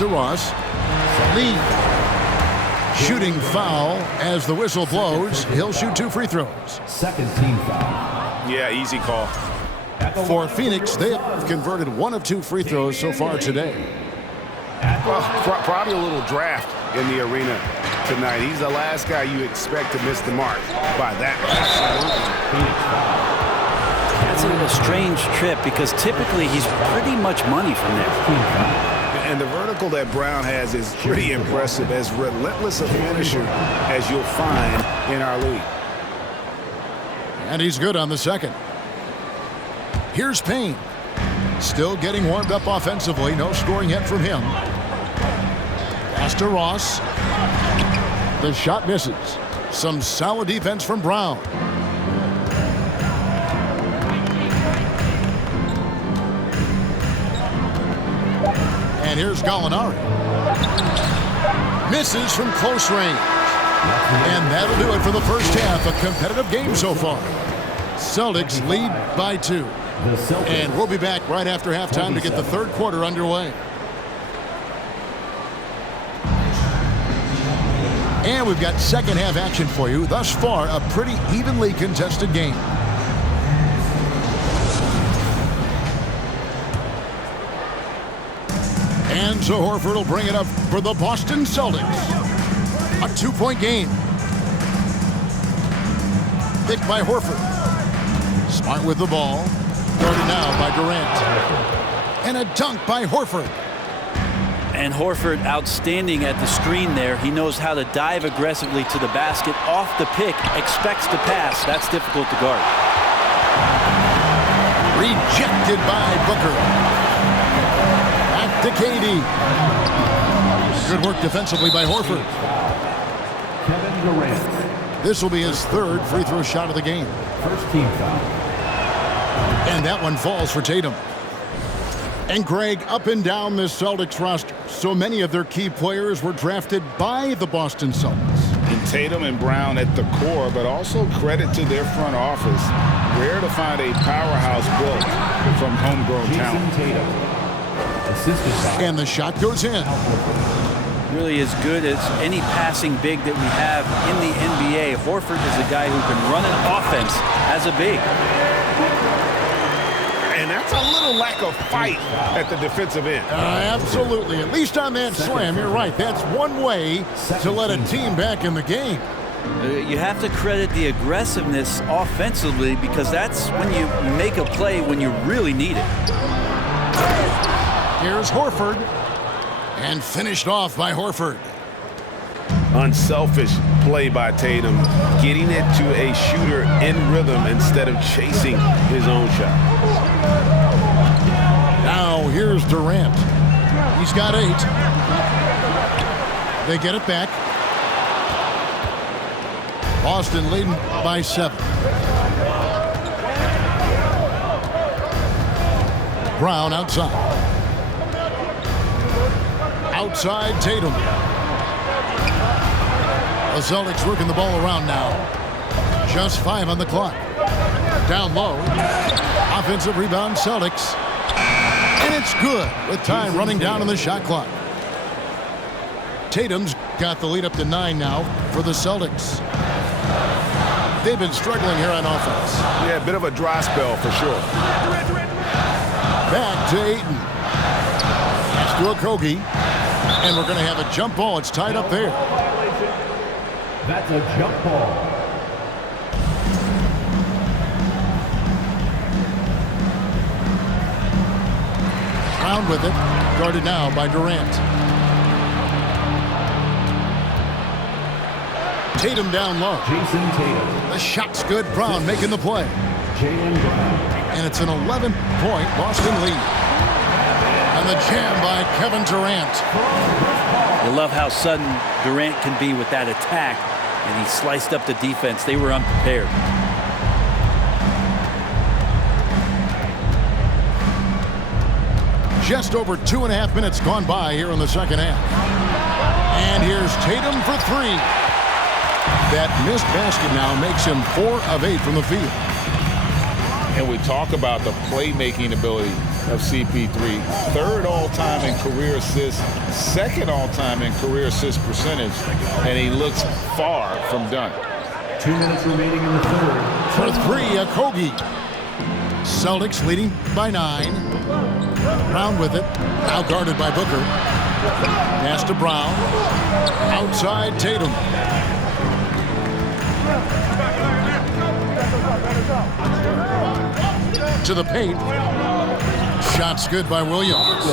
to Ross. Lee. Shooting foul as the whistle blows. He'll shoot 2 free throws. Second team foul. Yeah, easy call. For Phoenix, they have converted 1 of 2 free throws so far today. Well, probably a little draft in the arena tonight. He's the last guy you expect to miss the mark by that much. That's a strange trip because typically he's pretty much money from there. And the vertical that Brown has is pretty impressive, as relentless a finisher as you'll find in our league. And he's good on the second. Here's Payne. Still getting warmed up offensively. No scoring yet from him. Pass to Ross. The shot misses. Some solid defense from Brown. And here's Gallinari. Misses from close range. And that'll do it for the first half. A competitive game so far. Celtics lead by 2. And we'll be back right after halftime to get the third quarter underway. And we've got second half action for you. Thus far, a pretty evenly contested game. And so Horford will bring it up for the Boston Celtics. A 2-point game. Picked by Horford. Smart with the ball. Guarded now by Durant. And a dunk by Horford. And Horford outstanding at the screen there. He knows how to dive aggressively to the basket off the pick. Expects to pass. That's difficult to guard. Rejected by Booker. To KD. Good work defensively by Horford. Kevin Durant. This will be his 3rd free throw shot of the game. First team foul. And that one falls for Tatum. And Greg, up and down this Celtics roster, so many of their key players were drafted by the Boston Celtics. And Tatum and Brown at the core, but also credit to their front office. Rare to find a powerhouse built from homegrown talent. Tatum. And the shot goes in. Really as good as any passing big that we have in the NBA. Horford is a guy who can run an offense as a big. And that's a little lack of fight at the defensive end. Absolutely. At least on that slam, you're right. That's one way to let a team back in the game. You have to credit the aggressiveness offensively because that's when you make a play when you really need it. Here's Horford. And finished off by Horford. Unselfish play by Tatum, getting it to a shooter in rhythm instead of chasing his own shot. Now here's Durant. He's got 8. They get it back. Boston leading by 7. Brown outside. Outside Tatum. The Celtics working the ball around now. Just 5 on the clock. Down low. Offensive rebound Celtics. And it's good with time running down on the shot clock. Tatum's got the lead up to 9 now for the Celtics. They've been struggling here on offense. Yeah, a bit of a dry spell for sure. Back to Ayton. Pass to Okogie. And we're going to have a jump ball. It's tied up there. That's a jump ball. Brown with it. Guarded now by Durant. Tatum down low. Jason Tatum. The shot's good. Brown making the play. Jaylen Brown. And it's an 11-point Boston lead. And the jam by Kevin Durant. You love how sudden Durant can be with that attack. And he sliced up the defense. They were unprepared. Just over 2.5 minutes gone by here in the second half. And here's Tatum for 3. That missed basket now makes him 4 of 8 from the field. And we talk about the playmaking ability. of CP3. Third all-time in career assists, second all-time in career assist percentage, and he looks far from done. 2 minutes remaining in the third. For three, Okogie. Celtics leading by 9. Brown with it. Now guarded by Booker. Pass to Brown. Outside Tatum. To the paint. Shots good by Williams.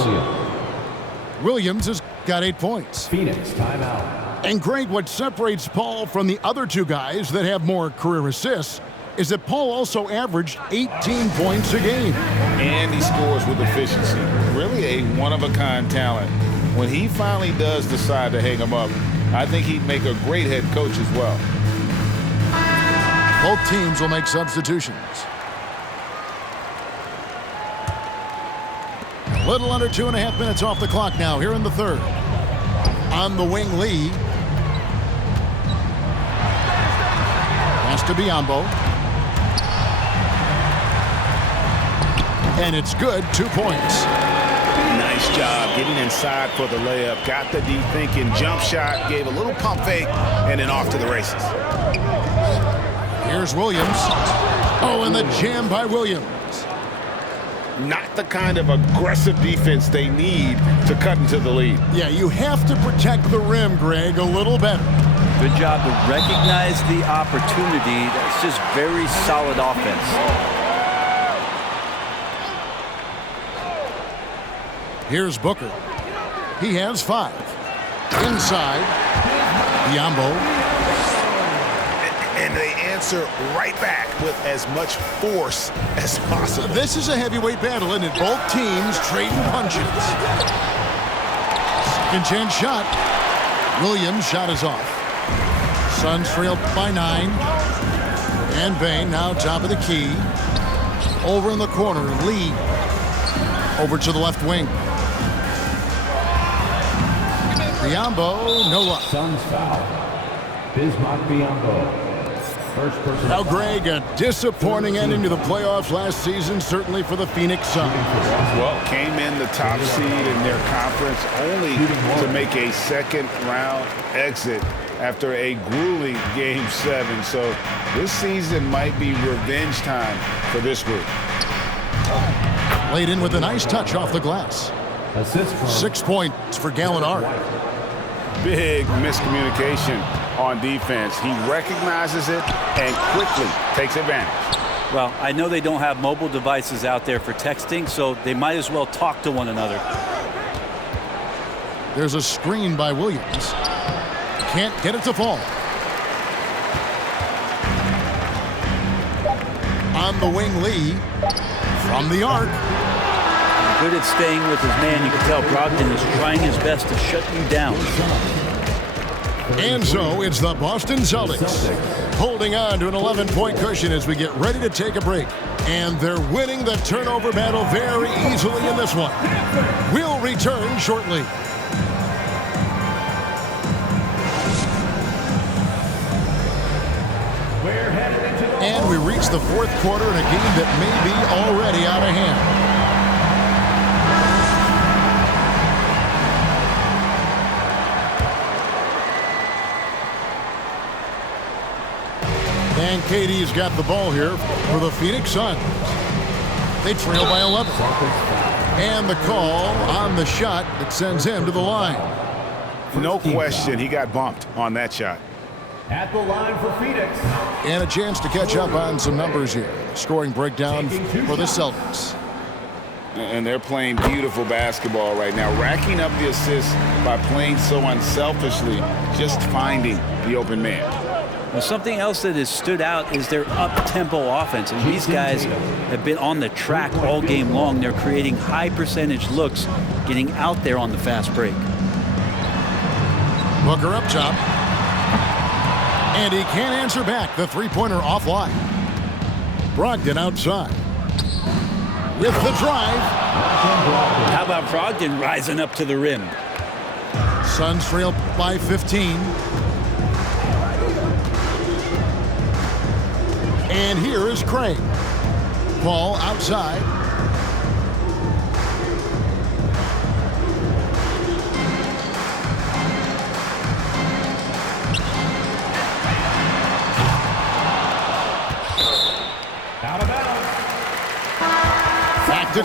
Williams has got 8 points. Phoenix timeout. And Greg, what separates Paul from the other two guys that have more career assists is that Paul also averaged 18 points a game. And he scores with efficiency. Really a one-of-a-kind talent. When he finally does decide to hang him up, I think he'd make a great head coach as well. Both teams will make substitutions. A little under 2.5 minutes off the clock now here in the third. On the wing, Lee. Pass to Biyombo. And it's good, 2 points. Nice job getting inside for the layup. Got the deep thinking jump shot, gave a little pump fake, and then off to the races. Here's Williams. Oh, and the jam by Williams. Not the kind of aggressive defense they need to cut into the lead. Yeah, you have to protect the rim, Greg, a little better. Good job to recognize the opportunity. That's just very solid offense. Here's Booker. He has 5. Inside. Biyombo. And they answer right back with as much force as possible. This is a heavyweight battle, and both teams trading punches. Second chance shot. Williams' shot is off. Suns trail by 9. And Bain now top of the key. Over in the corner, Lee. Over to the left wing. Biyombo, no luck. Suns foul. Bismarck Biyombo. First person. Now, Greg, a disappointing ending to the playoffs last season, certainly for the Phoenix Suns. Well, came in the top seed in their conference only to make a second-round exit after a grueling Game 7. So this season might be revenge time for this group. Laid in with a nice touch off the glass. Assist from 6 points for Gallinari. Big miscommunication on defense. He recognizes it and quickly takes advantage. Well, I know they don't have mobile devices out there for texting, so they might as well talk to one another. There's a screen by Williams. Can't get it to fall. On the wing, Lee. From the arc. Good at staying with his man. You can tell Brogdon is trying his best to shut you down. And so it's the Boston Celtics holding on to an 11-point cushion as we get ready to take a break. And they're winning the turnover battle very easily in this one. We'll return shortly. And we reach the fourth quarter in a game that may be already out of hand. And KD's got the ball here for the Phoenix Suns. They trail by 11. And the call on the shot that sends him to the line. No question, he got bumped on that shot. at the line for Phoenix. And a chance to catch up on some numbers here. Scoring breakdown for the Celtics. And they're playing beautiful basketball right now, racking up the assists by playing so unselfishly, just finding the open man. Well, something else that has stood out is their up-tempo offense. And these guys have been on the track all game long. They're creating high-percentage looks, getting out there on the fast break. Booker up top. And he can't answer back. The three-pointer offline. Brogdon outside. With the drive. How about Brogdon rising up to the rim? Suns trail by 15. And here is Craig. Ball outside.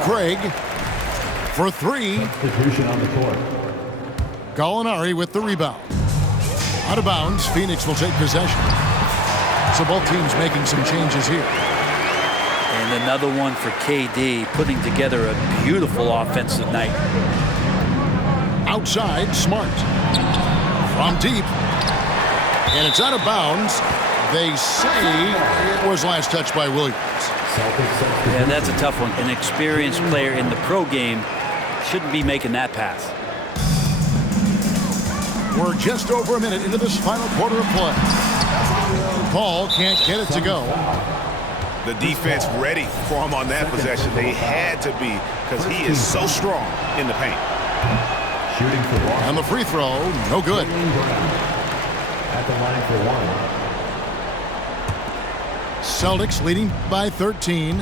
Craig for three. Substitution on the court. Gallinari with the rebound. Out of bounds, Phoenix will take possession. So both teams making some changes here. And another one for KD, putting together a beautiful offensive night. Outside, Smart. From deep. And it's out of bounds. They say it was last touched by Williams. Yeah, that's a tough one. An experienced player in the pro game shouldn't be making that pass. We're just over a minute into this final quarter of play. Paul can't get it to go. The defense ready for him on that possession. They had to be because he is so strong in the paint. Shooting for one. And the free throw, no good. At the line for one. Celtics leading by 13.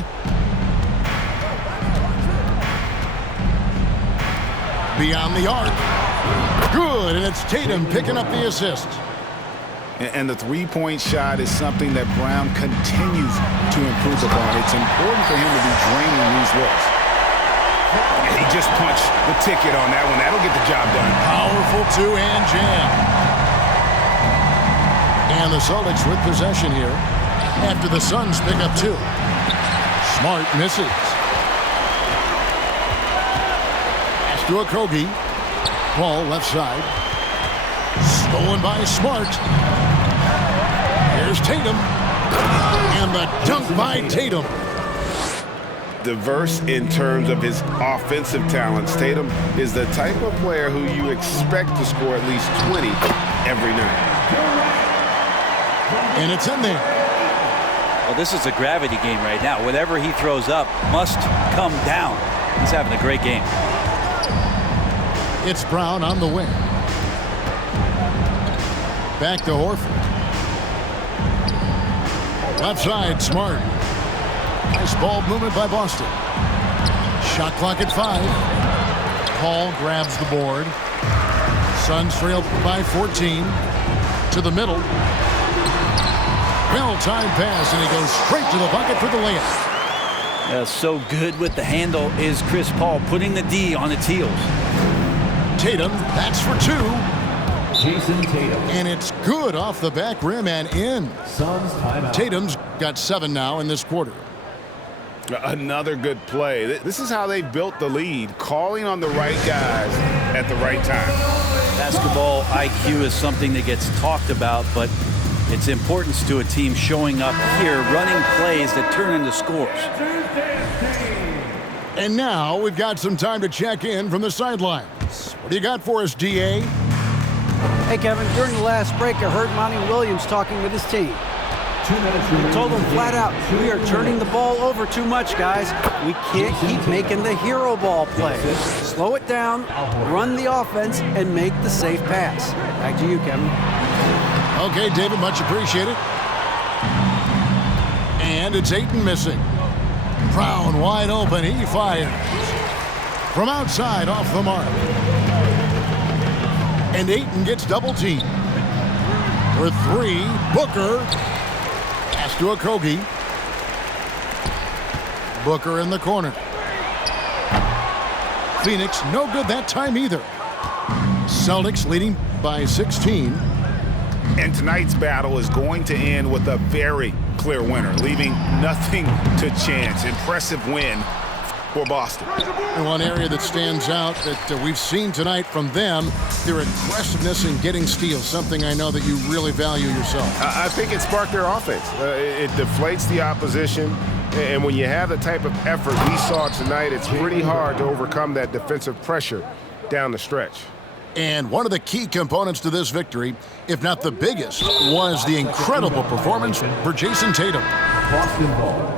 Beyond the arc. Good, and it's Tatum picking up the assist. And the three-point shot is something that Brown continues to improve upon. It's important for him to be draining these looks. And he just punched the ticket on that one. That'll get the job done. Powerful two-hand jam. And the Celtics with possession here after the Suns pick up two. Smart misses. Pass to Okogie. Ball left side. Stolen by Smart. Here's Tatum. And the dunk by Tatum. Diverse in terms of his offensive talents. Tatum is the type of player who you expect to score at least 20 every night. And it's in there. Well, this is a gravity game right now. Whatever he throws up must come down. He's having a great game. It's Brown on the wing. Back to Horford. Left side, Smart. Nice ball movement by Boston. Shot clock at 5. Paul grabs the board. Suns trail by 14. To the middle. Well-timed pass, and he goes straight to the bucket for the layup. So good with the handle is Chris Paul, putting the D on its heels. Tatum, that's for 2. Jason Tatum. And it's good off the back rim and in. Suns timeout. Tatum's got 7 now in this quarter. Another good play. This is how they built the lead, calling on the right guys at the right time. Basketball IQ is something that gets talked about, but its importance to a team showing up here, running plays that turn into scores. And now we've got some time to check in from the sidelines. What do you got for us, DA? Hey, Kevin, during the last break, I heard Monty Williams talking with his team. 2 minutes He remaining. told them flat out, we are turning the ball over too much, guys. We can't keep making the hero ball play. Slow it down, run the offense, and make the safe pass. Back to you, Kevin. Okay, David, much appreciated. And it's Ayton missing. Brown wide open, he fires. From outside, off the mark. And Ayton gets double teamed. For 3, Booker. Pass to Okogie. Booker in the corner. Phoenix, no good that time either. Celtics leading by 16. And tonight's battle is going to end with a very clear winner, leaving nothing to chance. Impressive win for Boston. And one area that stands out that we've seen tonight from them, their aggressiveness in getting steals, something I know that you really value yourself. I think it sparked their offense. It deflates the opposition, and when you have the type of effort we saw tonight, it's pretty hard to overcome that defensive pressure down the stretch. And one of the key components to this victory, if not the biggest, was the incredible performance for Jason Tatum. Boston ball.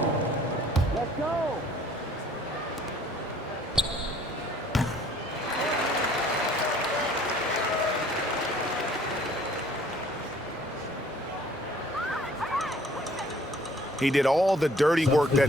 He did all the dirty work that